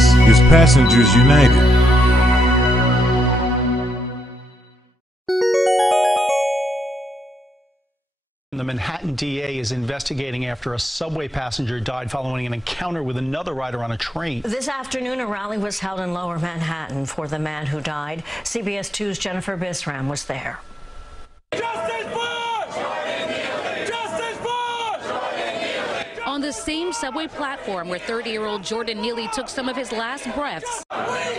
This is Passengers United. The Manhattan DA is investigating after a subway passenger died following an encounter with another rider on a train. This afternoon, a rally was held in Lower Manhattan for the man who died. CBS 2's Jennifer Bisram was there. Justice for Jordan Neely! Justice for Jordan Neely! On the same subway platform where 30-year-old Jordan Neely took some of his last breaths, We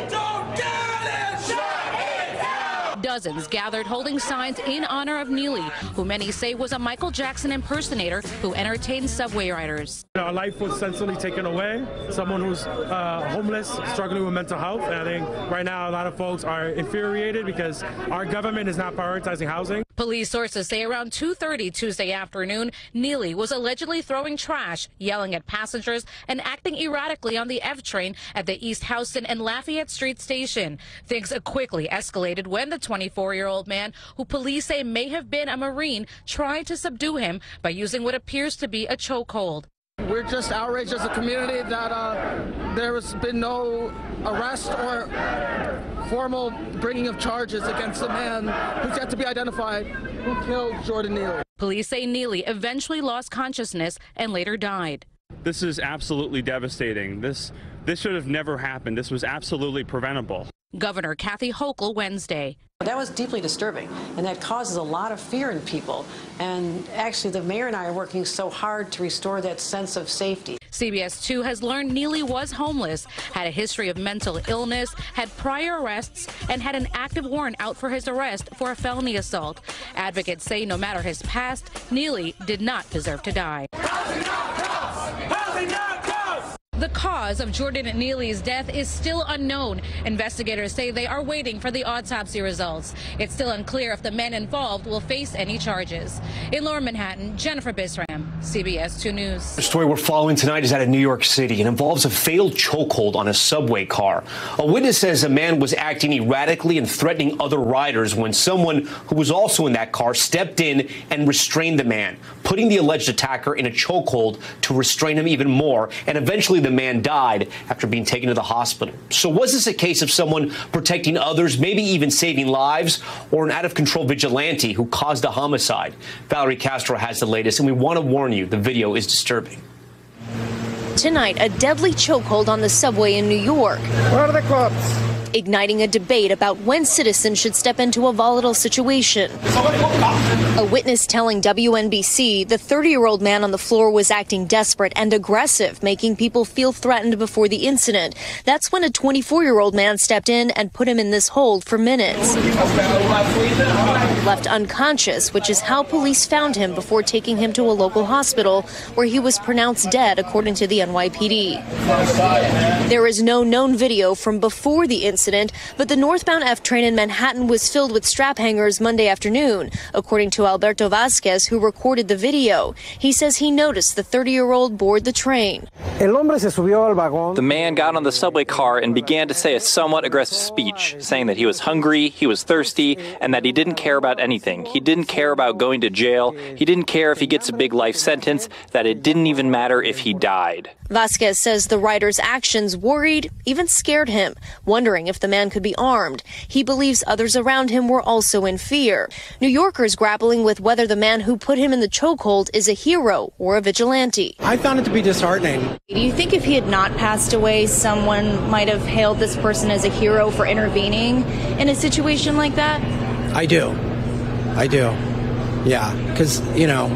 don't get it! Shut it down! dozens gathered holding signs in honor of Neely, who many say was a Michael Jackson impersonator who entertained subway riders. Our life was essentially taken away. Someone who's homeless, struggling with mental health. And I think right now a lot of folks are infuriated because our government is not prioritizing housing. Police sources say around 2:30 Tuesday afternoon, Neely was allegedly throwing trash, yelling at passengers, and acting erratically on the F train at the East Houston and Lafayette Street station. Things quickly escalated when the 24-year-old man, who police say may have been a Marine, tried to subdue him by using what appears to be a chokehold. We're just outraged as a community that there has been no arrest or formal bringing of charges against the man who's yet to be identified who killed Jordan Neely. Police say Neely eventually lost consciousness and later died. This is absolutely devastating. This should have never happened. This was absolutely preventable. Governor Kathy Hochul Wednesday. That was deeply disturbing, and that causes a lot of fear in people. And actually, the mayor and I are working so hard to restore that sense of safety. CBS 2 has learned Neely was homeless, had a history of mental illness, had prior arrests, and had an active warrant out for his arrest for a felony assault. Advocates say no matter his past, Neely did not deserve to die. The cause of Jordan Neely's death is still unknown. Investigators say they are waiting for the autopsy results. It's still unclear if the men involved will face any charges. In Lower Manhattan, Jennifer Bisram, CBS 2 News. The story we're following tonight is out of New York City and involves a fatal chokehold on a subway car. A witness says a man was acting erratically and threatening other riders when someone who was also in that car stepped in and restrained the man, putting the alleged attacker in a chokehold to restrain him even more, and eventually the man died after being taken to the hospital. So was this a case of someone protecting others, maybe even saving lives, or an out-of-control vigilante who caused a homicide? Valerie Castro has the latest, and we want to warn you, the video is disturbing. Tonight, a deadly chokehold on the subway in New York. Where are the cops? Igniting a debate about when citizens should step into a volatile situation. A witness telling WNBC the 30-year-old man on the floor was acting desperate and aggressive, making people feel threatened before the incident. That's when a 24-year-old man stepped in and put him in this hold for minutes. Left unconscious, which is how police found him before taking him to a local hospital, where he was pronounced dead, according to the NYPD. There is no known video from before the incident, but the northbound F train in Manhattan was filled with strap hangers Monday afternoon, according to Alberto Vasquez, who recorded the video. He says he noticed the 30-year-old board the train. The man got on the subway car and began to say a somewhat aggressive speech, saying that he was hungry, he was thirsty, and that he didn't care about anything. He didn't care about going to jail. He didn't care if he gets a big life sentence, that it didn't even matter if he died. Vasquez says the rider's actions worried, even scared him, wondering if the man could be armed. He believes others around him were also in fear. New Yorkers grappling with whether the man who put him in the chokehold is a hero or a vigilante. I found it to be disheartening. Do you think if he had not passed away, someone might have hailed this person as a hero for intervening in a situation like that? I do. Yeah, because, you know,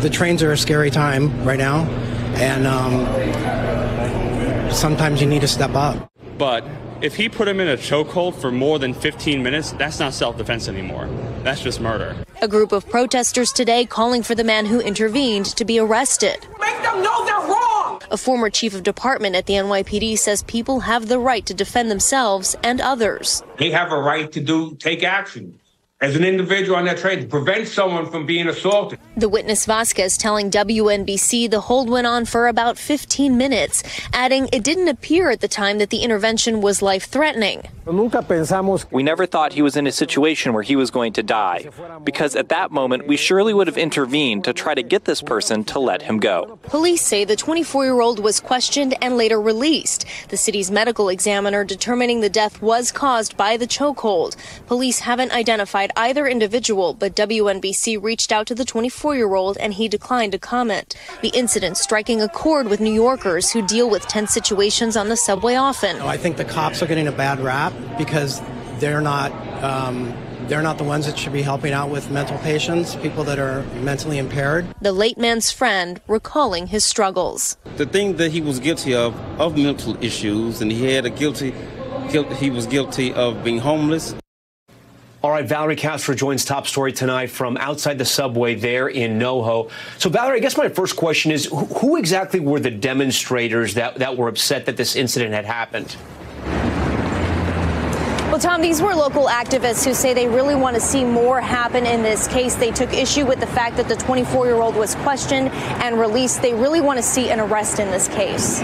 the trains are a scary time right now, and sometimes you need to step up. But if he put him in a chokehold for more than 15 minutes, that's not self-defense anymore. That's just murder. A group of protesters today calling for the man who intervened to be arrested. Make them know they're wrong! A former chief of department at the NYPD says people have the right to defend themselves and others. They have a right to take action. as an individual on that train to prevent someone from being assaulted. The witness Vasquez telling WNBC the hold went on for about 15 minutes, adding it didn't appear at the time that the intervention was life-threatening. We never thought he was in a situation where he was going to die, because at that moment we surely would have intervened to try to get this person to let him go. Police say the 24-year-old was questioned and later released. The city's medical examiner determining the death was caused by the chokehold. Police haven't identified either individual, but WNBC reached out to the 24-year-old and he declined to comment. The incident striking a chord with New Yorkers who deal with tense situations on the subway often. I think the cops are getting a bad rap because they're not the ones that should be helping out with mental patients, people that are mentally impaired. The late man's friend recalling his struggles. The thing that he was guilty of mental issues, and he was guilty of being homeless. All right, Valerie Castro joins Top Story tonight from outside the subway there in NoHo. So, Valerie, I guess my first question is, who exactly were the demonstrators that were upset that this incident had happened? Well, Tom, these were local activists who say they really want to see more happen in this case. They took issue with the fact that the 24-year-old was questioned and released. They really want to see an arrest in this case.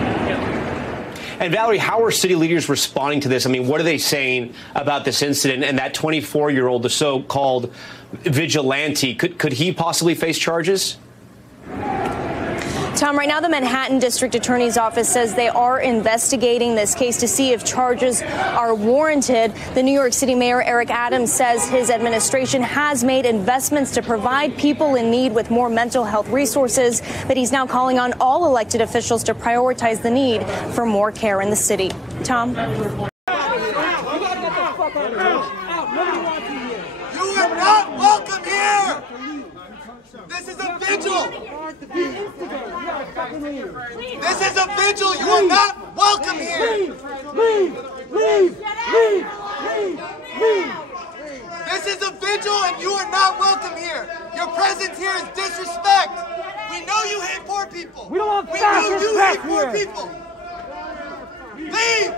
And Valerie, how are city leaders responding to this? I mean, what are they saying about this incident and that 24-year-old, the so-called vigilante? Could he possibly face charges? Tom, right now the Manhattan District Attorney's Office says they are investigating this case to see if charges are warranted. The New York City Mayor Eric Adams says his administration has made investments to provide people in need with more mental health resources, but he's now calling on all elected officials to prioritize the need for more care in the city. Tom? You are not welcome here! This is a vigil! This is a vigil! You are not welcome here! Leave! This is a vigil and you are not welcome here! Your presence here is disrespect! We know you hate poor people! We know you hate poor people! Leave!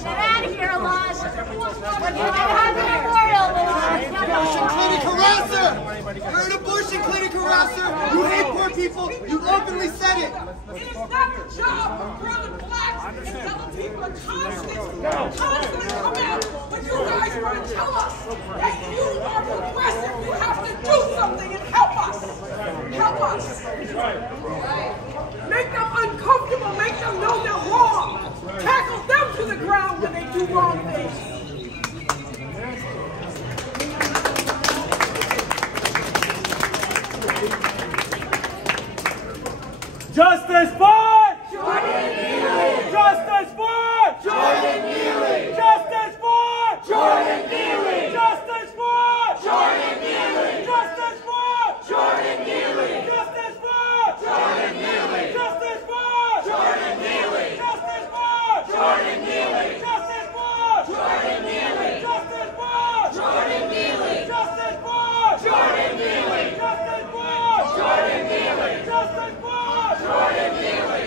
Get out of here, Alon! Abortion clinic harasser! You're an abortion clinic harasser! You hate poor people! You openly said it! It is not the job of brown and blacks and yellow people to constantly come out, but you guys want to tell us that you are progressive. You have to do something and help us! Help us! Make them uncomfortable, make them know they're wrong! Tackle them to the ground when they do wrong things! Justice for Jordan Neely! Justice for Jordan Neely! Justice for Jordan Neely! Justice for Jordan Neely! Justice for Jordan Neely! Justice for Jordan Neely! Justice for Jordan Neely! Justice for Jordan Neely! Justice for Jordan Neely! Justice for Jordan Neely! Justice for Jordan Neely! Justice for Jordan Neely! Justice for Jordan Neely!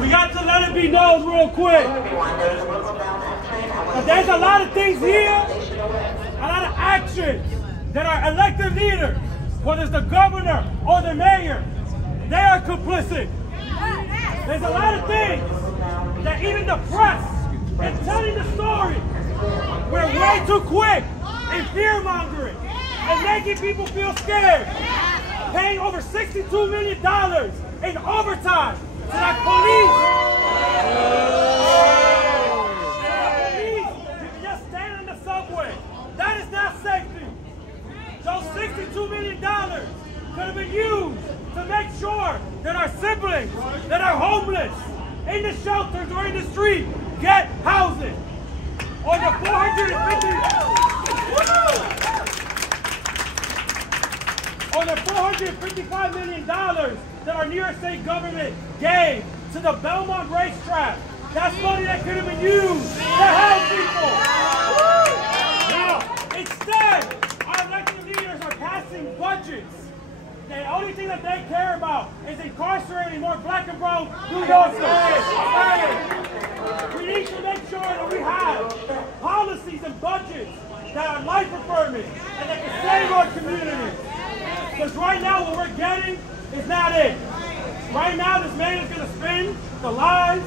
We got to let it be known real quick. But there's a lot of things here, a lot of actions that our elected leaders, whether it's the governor or the mayor, they are complicit. There's a lot of things that even the press is telling the story. We're way too quick in fear-mongering and making people feel scared. Paying over $62 million in overtime to that police. You can just stand in the subway. That is not safety. Those $62 million could have been used to make sure that our siblings that are homeless in the shelters or in the street get housing. On the $455 million that our New York State government gave to the Belmont racetrack, that's money that could have been used to help people. Now, instead, our elected leaders are passing budgets. The only thing that they care about is incarcerating more black and brown New Yorkers. We need to make sure that we have policies and budgets that are life-affirming and that can save our communities. Because right now what we're getting is not it. Right now this man is going to spin the lies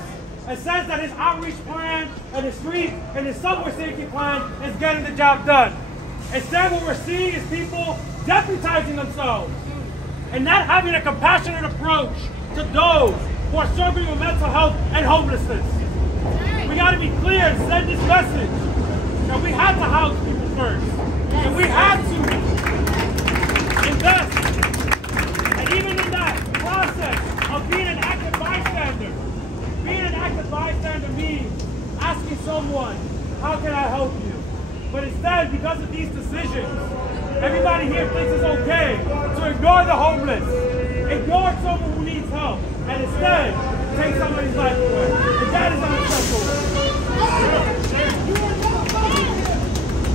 and says that his outreach plan and his street and his subway safety plan is getting the job done. Instead what we're seeing is people deputizing themselves and not having a compassionate approach to those who are struggling with mental health and homelessness. We got to be clear and send this message that we have to house people first. And we have to invest. And even in that process of being an active bystander, being an active bystander means asking someone, how can I help you? But instead, because of these decisions, everybody here thinks it's okay to ignore the homeless, ignore someone who needs help, and instead take somebody's life away. And that is unacceptable.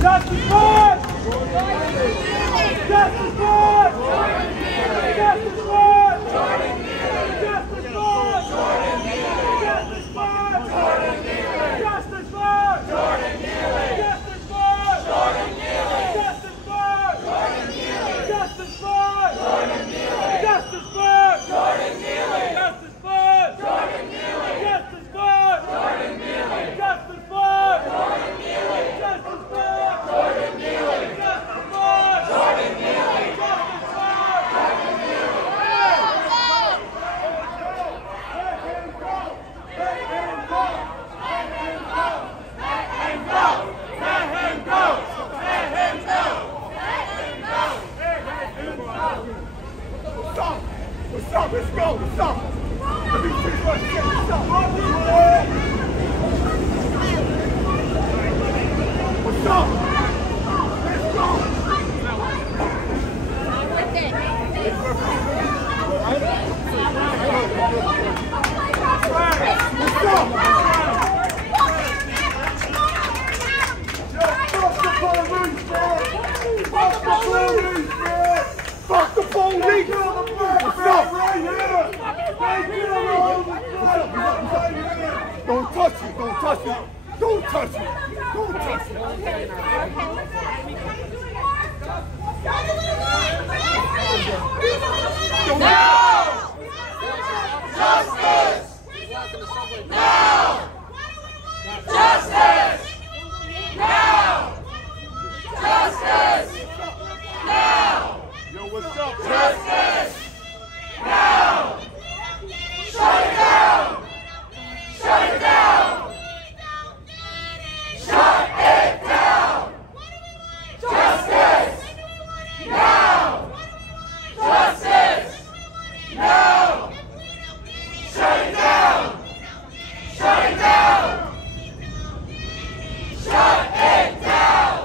Justice for! Justice for! Justice for! Justice for! Justice for! Justice for! Jordan Neely! Justice for! Jordan Neely! Justice for! Jordan Neely! Justice for! Jordan Neely! Justice for! Jordan Neely! Justice for! Jordan Neely! Justice for! Jordan Neely! Justice for! Jordan Neely! Justice for! Jordan Neely! Justice for! Jordan Neely! Justice for! Jordan Neely! What's up? Let's go. What's up? Let me finish my shit. What's up? What's up? Let's go. What's up? Fuck the police, What's up? Right here. Don't touch it. Don't touch it. Don't touch it. Don't touch it. No! Justice! No! Justice! No! Justice! No! Yo, what's up? Justice! No! Shut it down! Shut it down! Shut it down! Justice! No! Justice! No! Shut it down! Shut it down! Shut it down!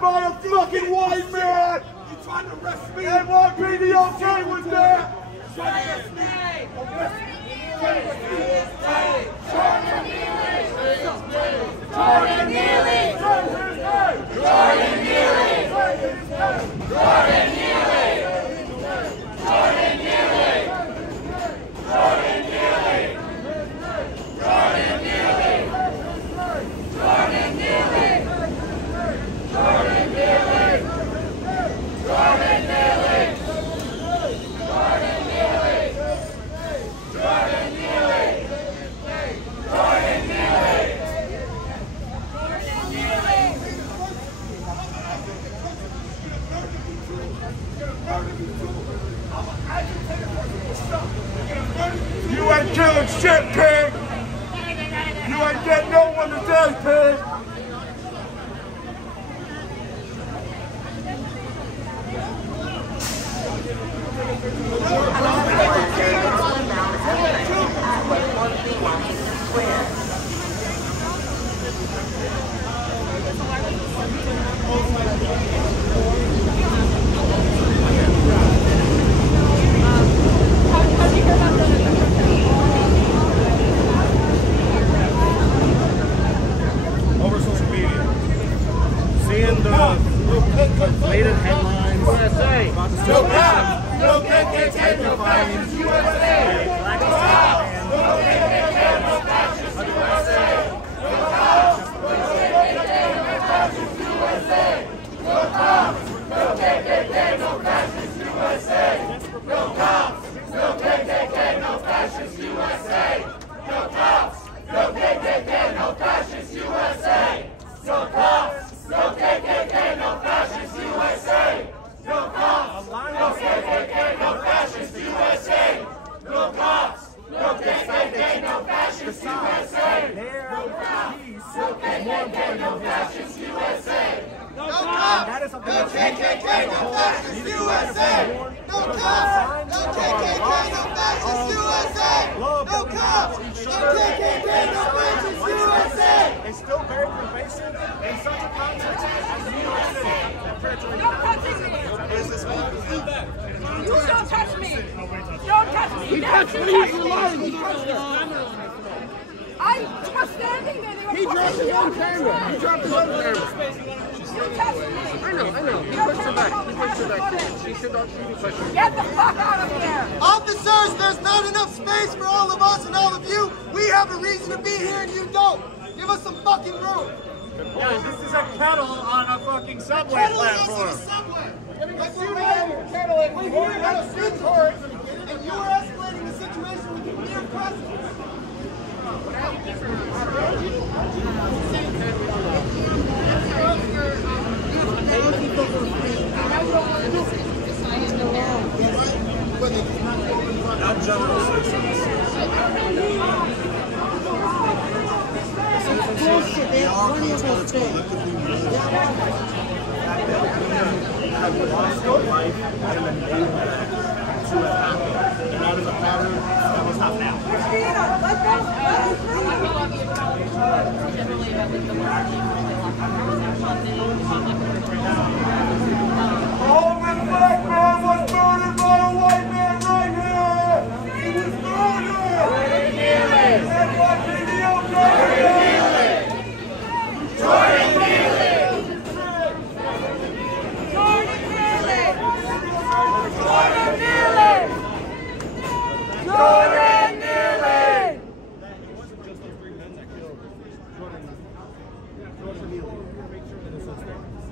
murdered by a fucking white man! You trying to arrest me? And my PD okay with that? Arrest me! Arrest me! Jordan Neely! Jordan Neely! Jordan Neely! Jordan Neely! Jordan Neely! Jordan Neely! Jordan Neely! Jordan Neely! Jordan Neely! Jordan Neely! Jordan Neely! Jordan Neely! You ain't killing shit, pig! You ain't getting no one today, pig! Over social media, seeing the latest headlines. USA. No cap! No KKK, no fascists, USA! No cap! No KKK, no fascists, USA! No cops! No KKK, no fascists, USA! No cops! No KKK, no fascists, USA! No cops! No KKK, no fascists, USA! No cops! No KKK, no fascists, USA! No cops! No KKK, no fascists, USA! No cops! No KKK, no fascists, USA! No cops! No KKK, no fascists, USA! No cops! No KKK, no fascists, USA! No cops! No KKK, no fascists, USA! No cops! No KKK, no fascists, USA! No cops! No KKK, no fascists, USA! It's still very pervasive in such a context as New York City. Don't touch me! You don't touch me! Don't touch me! He touched me! He's lying! He touched her! I was standing there. He dropped his own camera! He dropped his own camera! You touched me! I know. He pushed her back. She should not push her. Get the fuck out of here! Officers, there's not enough space for all of us and all of you. We have a reason to be here and you don't. Give us some fucking room. Yeah, this is a kettle on a fucking subway platform. We're here at a food court, and you are escalating the situation with your mere presence. Not general citizens. Bullshit, they have plenty of those things. Have lost your life and then they to have happened. And that is a pattern that will stop now. All this black man was murdered by a white man right here! He was murdered! Jordan Neely! And what video Jordan Neely! Jordan Neely! Jordan Neely! Jordan Neely! It wasn't just those three men that killed Jordan Neely.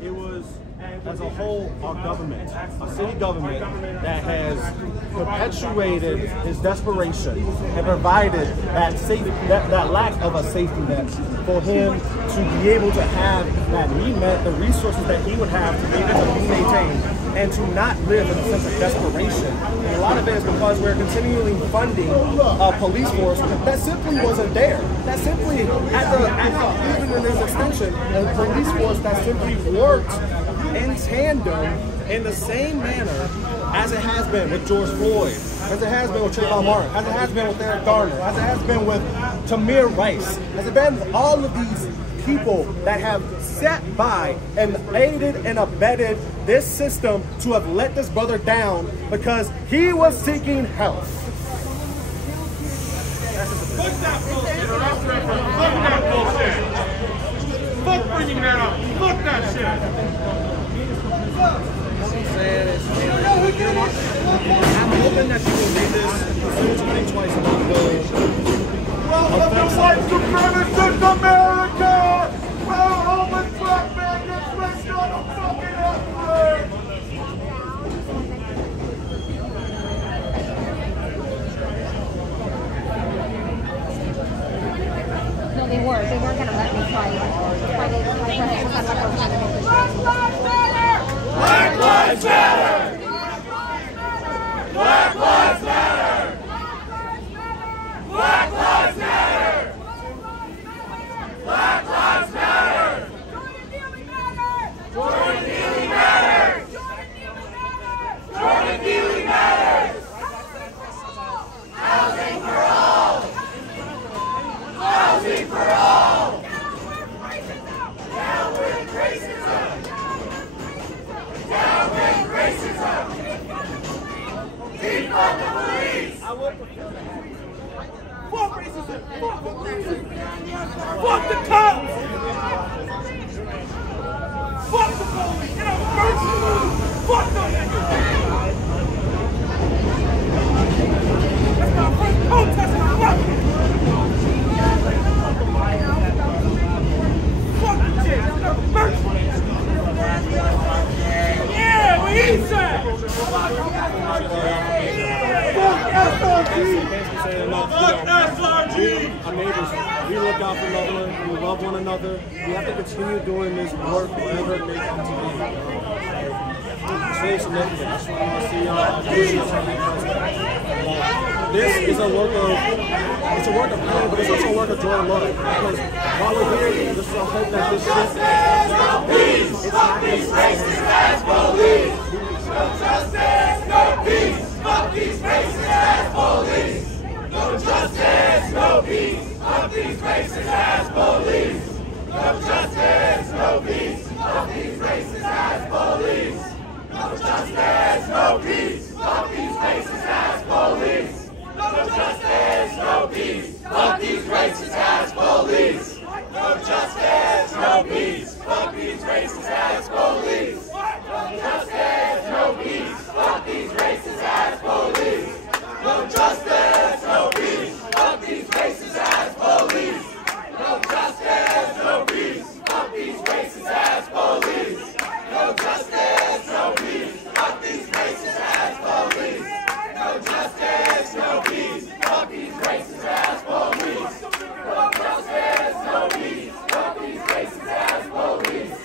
It was, as a whole, our government, a city government that has perpetuated his desperation and provided that lack of a safety net for him to be able to have that need met, the resources that he would have to be able to be maintained, and to not live in a sense of desperation. And a lot of it is because we're continually funding a police force that simply wasn't there. That simply, even in this extension, a police force that simply worked in tandem in the same manner as it has been with George Floyd, as it has been with Trayvon Martin, as it has been with Eric Garner, as it has been with Tamir Rice, as it has been with all of these people that have sat by and aided and abetted this system to have let this brother down because he was seeking help. Fuck that bullshit. Fuck that bullshit. Fuck bringing that up. Fuck that shit. I'm hoping that you will read this. I'm going to twice about the welcome to white supremacist America! Where a homeless black man gets lynched on a fucking airplane! No, they weren't. They weren't going to let me fight. Black lives matter! Black lives matter! Black lives matter! Black lives matter! Jordan Neely matters! Jordan Neely matters! Housing for all! Housing for all! Down with racism! Down with racism! Defund the police! Fuck racism! Fuck the cops! Fuck the police! Get out of mercy! Fuck them niggas! That's my first protest in my life! Fuck the shit! Get out of mercy! Yeah, what he said! Fuck SRG! Fuck SRG! Our neighbors, we look out for one another, we love one another. We have to continue doing this work wherever it may come to be. It's very significant. That's why I want to see y'all. This is a work of, it's a work of pain, but it's also a work of joy and love. Because while we're here, there's a hope that this shit, it's not these racist ass police. No justice, no peace. Fuck these racist ass police. No justice, no peace. Fuck these racist ass police. No justice, no peace. Fuck these racist ass police. No justice, no peace. Fuck these racist ass police. No justice, no peace. Fuck these racist ass police. No justice, no peace. Fuck these racist ass police. No justice, no peace. Fuck these racist ass police. No justice, no peace. Fuck these racist ass police. No justice, no peace. Fuck these racist ass police. No justice, no peace. Fuck these racist ass police. No justice, no peace. Fuck these racist ass police. No justice, no peace. Fuck these racist ass police.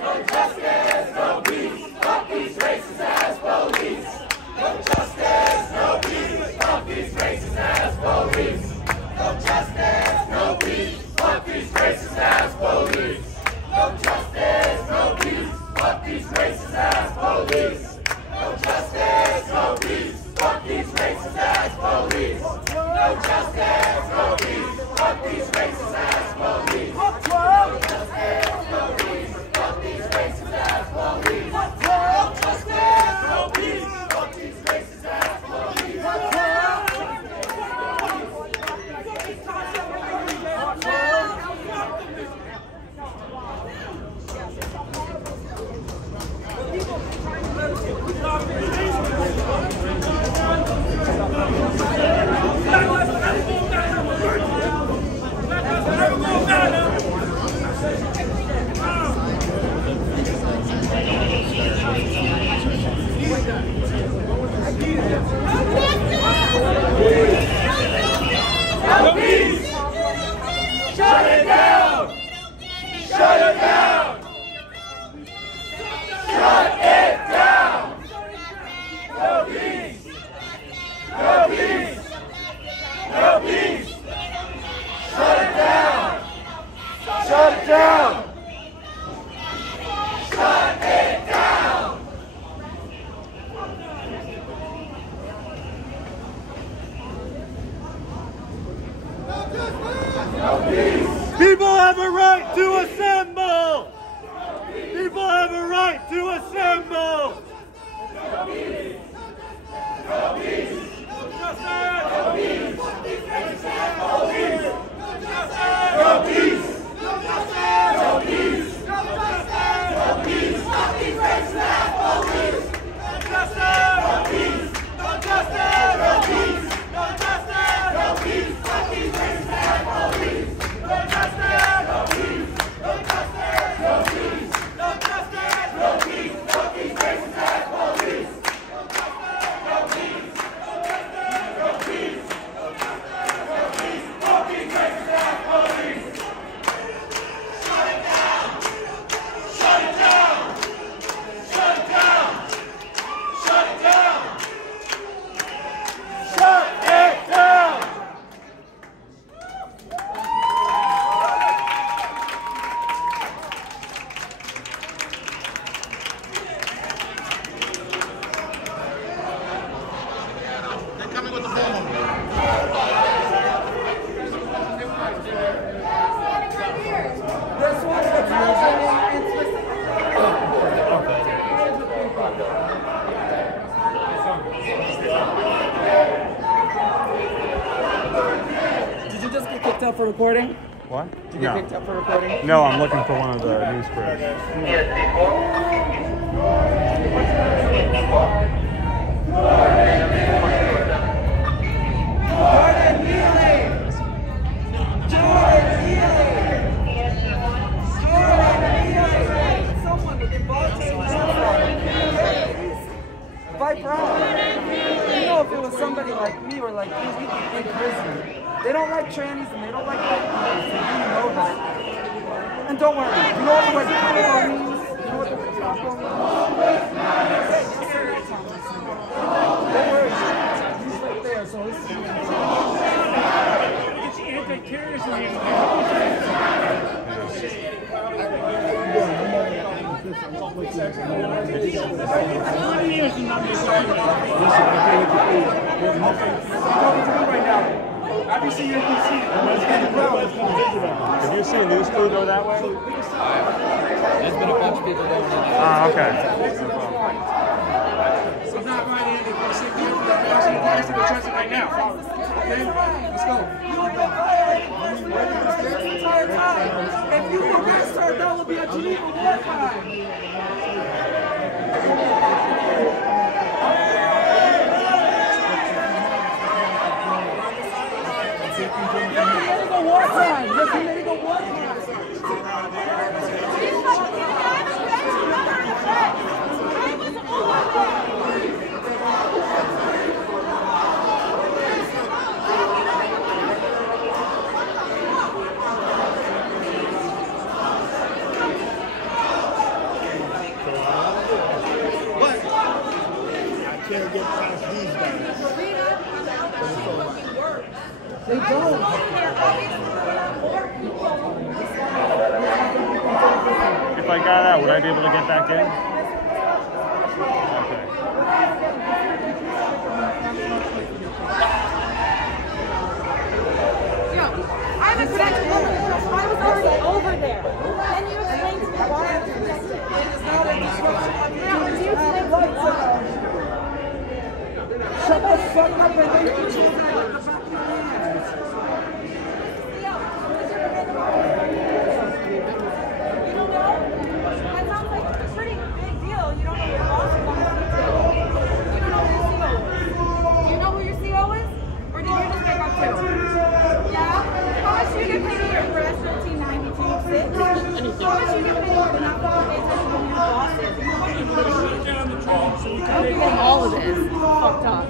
No justice, no peace. Fuck these racist ass police. No justice, no peace. Fuck these racist ass police. No justice, no peace. Fuck these racist ass police. No justice, no peace. Fuck these racist ass police. No justice, no peace. Fuck these racist ass police. No justice, no peace. Fuck these racist ass police. No justice, no peace. Fuck these racist ass police. No justice, no peace. Fuck these racist ass police. up for recording? What? Did you get picked up for recording? No, I'm looking for one of the news crews. Jordan Neely! Jordan Neely! Jordan Neely! Someone with involuntary manslaughter. Fight Brown. You know, if it was somebody like me or like these people in prison, they don't like trannies and they don't like white people, so you know that. And don't worry, you know what the word taco means? You know what the word taco means? Don't worry, he's right there, so this is It's anti-terrorism. Have you seen a news crew go that way? There's been a bunch of people going in there. Ah, okay. So it's not right, Andy. We're going to sit here for the answer to the trust right now. Okay? Let's go. If you arrest her, that will be a Geneva war crime. You're committing a war crime. You're committing a war crime. Can't get past these guys. They don't. If I got out, would I be able to get back in? Okay. I'm a protected woman. I was already over there. Can you explain to me why I'm protected? It is not a disruption of your duties. Shut the fuck up and leave the children at the back of your hands. You don't know? That sounds like a pretty big deal. You don't know your boss is on the CEO. You don't know who your CEO is. Do you know who your CEO is? Or did you just make up two? Yeah? How much do you get paid a year for S1392? How much do you get paid for not paying attention to who your boss is? I'm getting all of this fucked up.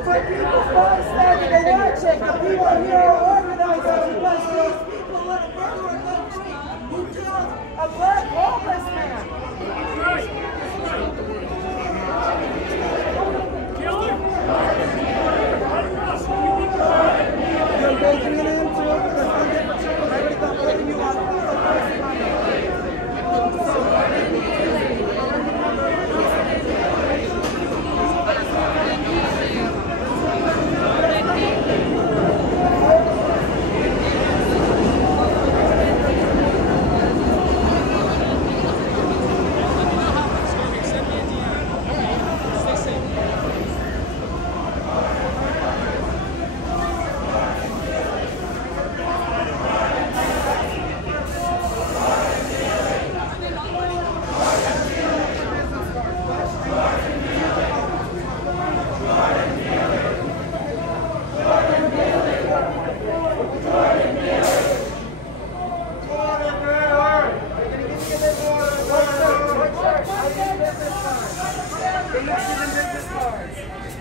For people's voice standing and watching, the people here are organizing because these people let a murderer go free who killed a black homeless man. You're making it into it because they're different. Everybody thought letting you out.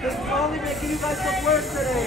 This is only making you guys look worse today.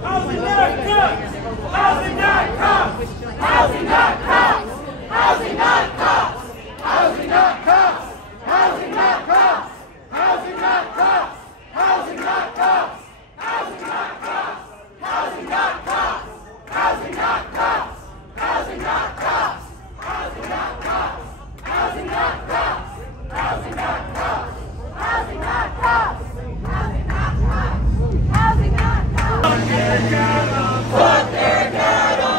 Housing not cops! Housing not cops! Housing not cops! Housing not cops! Housing not cops! Housing not cops! Housing not cops! Housing not cops! Housing not cops! Housing not cops! Housing not cops! Housing not cops! Housing not cops! Housing not cops! Housing not cops! Housing not cops! Housing not cops! Housing not cops! Fuck Eric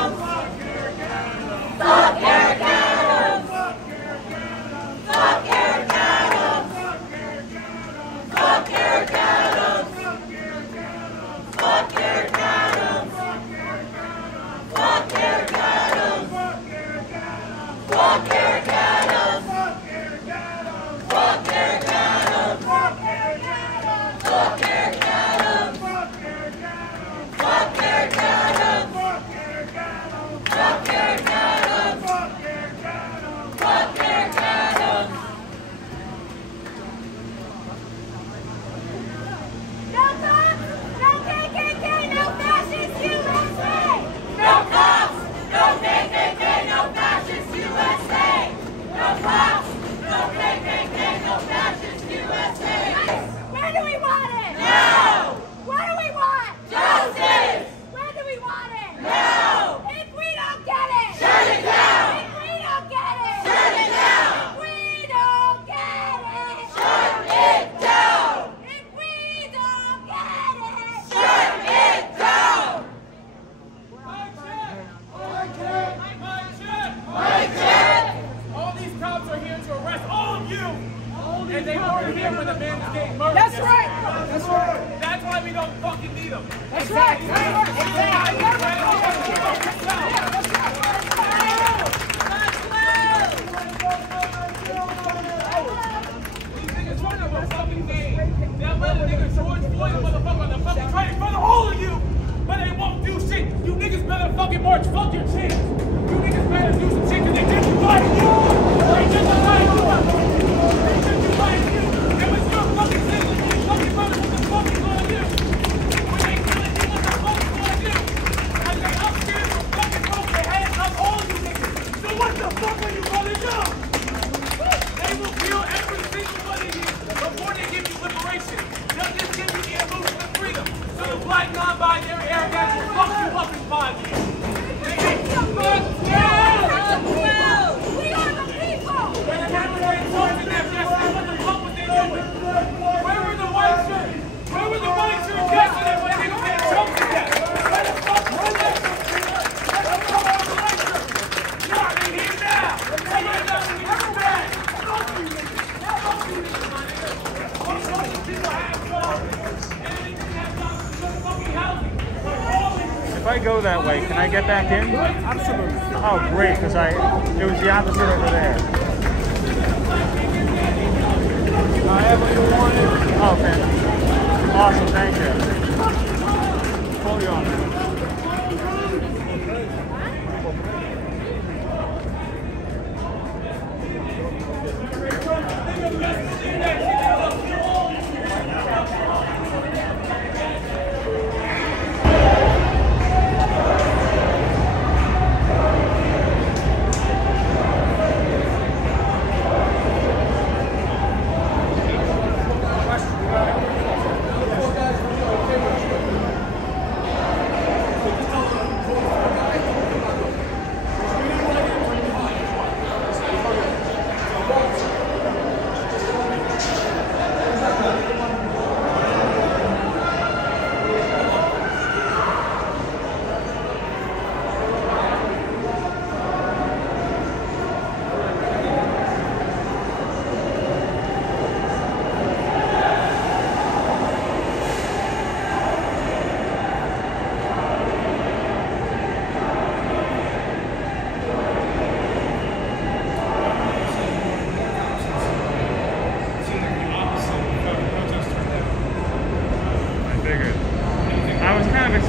Adams! Fuck Eric Adams! Fuck Eric Adams! Fuck Eric Adams! Fuck Eric Adams! Fuck Eric Adams! Fuck Eric Adams! Fuck Eric Adams! Fuck Eric Adams! Fuck Eric Adams! Fuck Eric Adams! Fuck Eric Adams! No cops! No KKK! No fascist USA! No cops! No KKK! No fascist USA! No cops! No KKK! No fascist USA! Where do we want it? Now! What do we want? Justice! When do we want it? Now! If we don't get it, shut it down! If we don't get it, shut it down! If we don't get it, shut it down! If we don't get it, shut it down! Mic check! Mic check! Mic check! All these cops are here to arrest all of you! And they weren't here when the man was getting murdered. That's right! That's right! That's why we don't fucking need them. That's right! These niggas run up a fucking game. They'll let a nigga George Floyd, a motherfucker, on the fucking train in front of all of you, but they won't do shit. You niggas better fucking march. Fuck your chance. You niggas better do some shit because they didn't fight you. They didn't fight you. They didn't fight you. It was your fucking sister, your fucking brother. What the fuck you gonna do? When they killing you, what the fuck you gonna do? As they upstairs will fucking broke their hands up all you niggas. So what the fuck are you gonna do? They will kill every single one of you before they give you liberation. They'll just give you the illusion of freedom. So the black non-binary Eric Adams will fuck you up in 5 years. They ain't fuck down! We are the people! They're capturing children in their destiny. What the fuck was they doing? Where were the white shirts? Where were the white shirts yesterday when they were getting choked to death? Where the fuck were they? Where the fuck are the white shirts? You're not in here now! Hey, you're not in here now! Fuck you niggas! Fuck you niggas, my nigga! Fuck these people have jobs! And they didn't have jobs to go to fucking housing! If I go that way, can I get back in? Absolutely. Oh, great, because it was the opposite over there. I have what you wanted. Oh, fantastic. Awesome, thank you. Hold you on, man.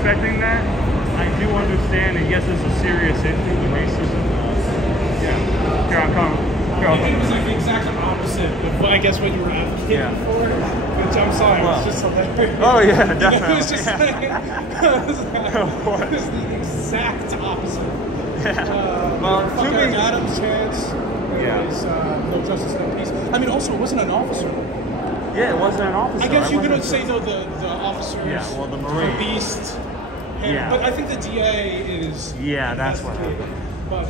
expecting that. I do understand that yes, it's a serious issue with racism. Yeah. Here, I'm coming. Here, I'll come. It was like the exact opposite. I guess what you were advocating for, which I'm sorry, it's just hilarious. Oh yeah, definitely. It was just like, it was the exact opposite. Well, fuck Eric Adams' chance. Is, no justice, no peace. I mean, also, it wasn't an officer. Yeah, it wasn't an officer. I guess you're going to say, though, the officers, the Marine. beast. Yeah. But I think the DA is... Yeah, that's what happened. But,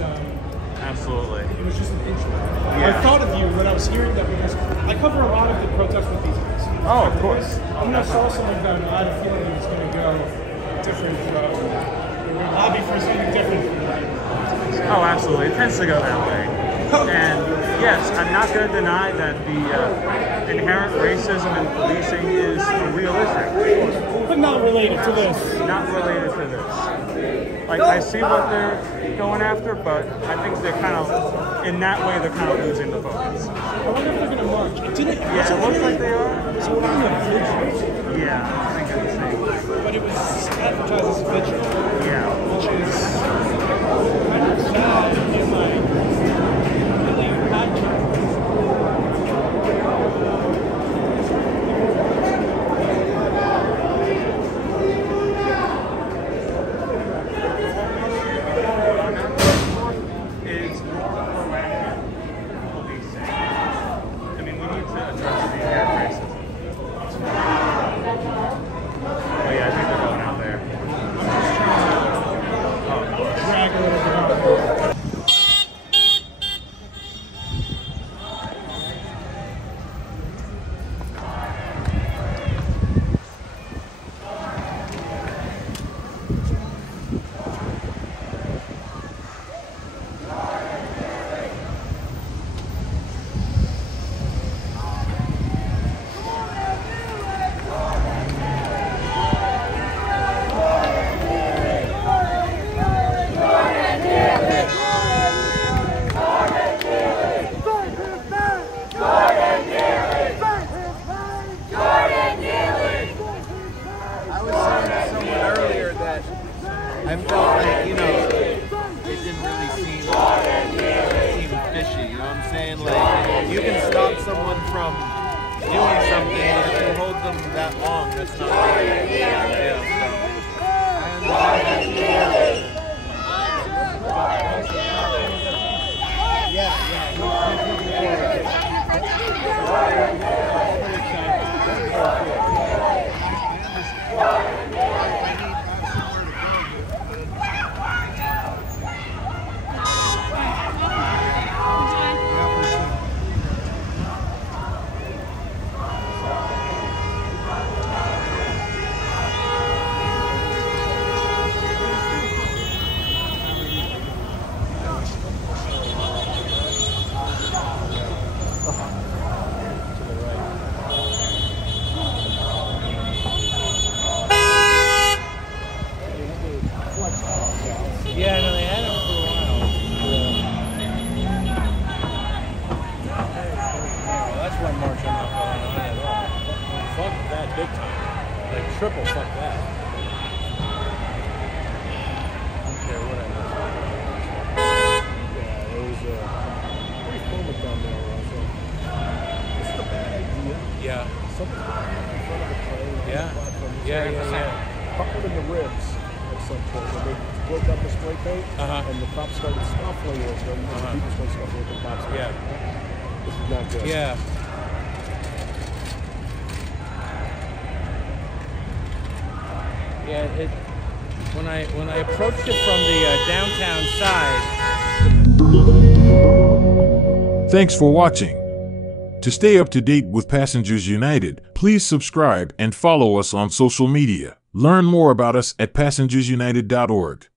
absolutely. It was just an intro. I thought of you when I was hearing that because I cover a lot of the protests with these guys. Oh, of course. When I saw something like that, I had a feeling it was going to go different. Lobby for something different. Oh, absolutely. It tends to go that way. And yes, I'm not going to deny that the inherent racism in policing is a real issue. But not related to this. Not related to this. Like, I see what they're going after, but I think they're kind of, in that way, they're kind of losing the focus. I wonder if they're going to march. Yeah, it looks like they are. So what are you vigil? Yeah, I think it's the same. But it was advertised as vigil. Yeah. Which is kind of sad in like really accurate. I felt like, you know, it didn't really seem fishy, you know what I'm saying? Like, you can stop someone from doing something, but if you hold them that long, that's not right. Yeah, no, they had him for a while. Well, that's one march I'm not going on at all. Fuck that big time. Like triple fuck that. I don't care what I do. Yeah, there was a brief moment down there where I was like, this is a bad idea. Yeah. Something in front of the train. Yeah. Buckled in the ribs at some point. And they broke up the spray paint, and the cops started scuffling with them. And the people started scuffling with the cops. Yeah. This is not good. Yeah. Yeah, when I approached it from the downtown side. Thanks for watching. To stay up to date with Passengers United, please subscribe and follow us on social media. Learn more about us at passengersunited.org.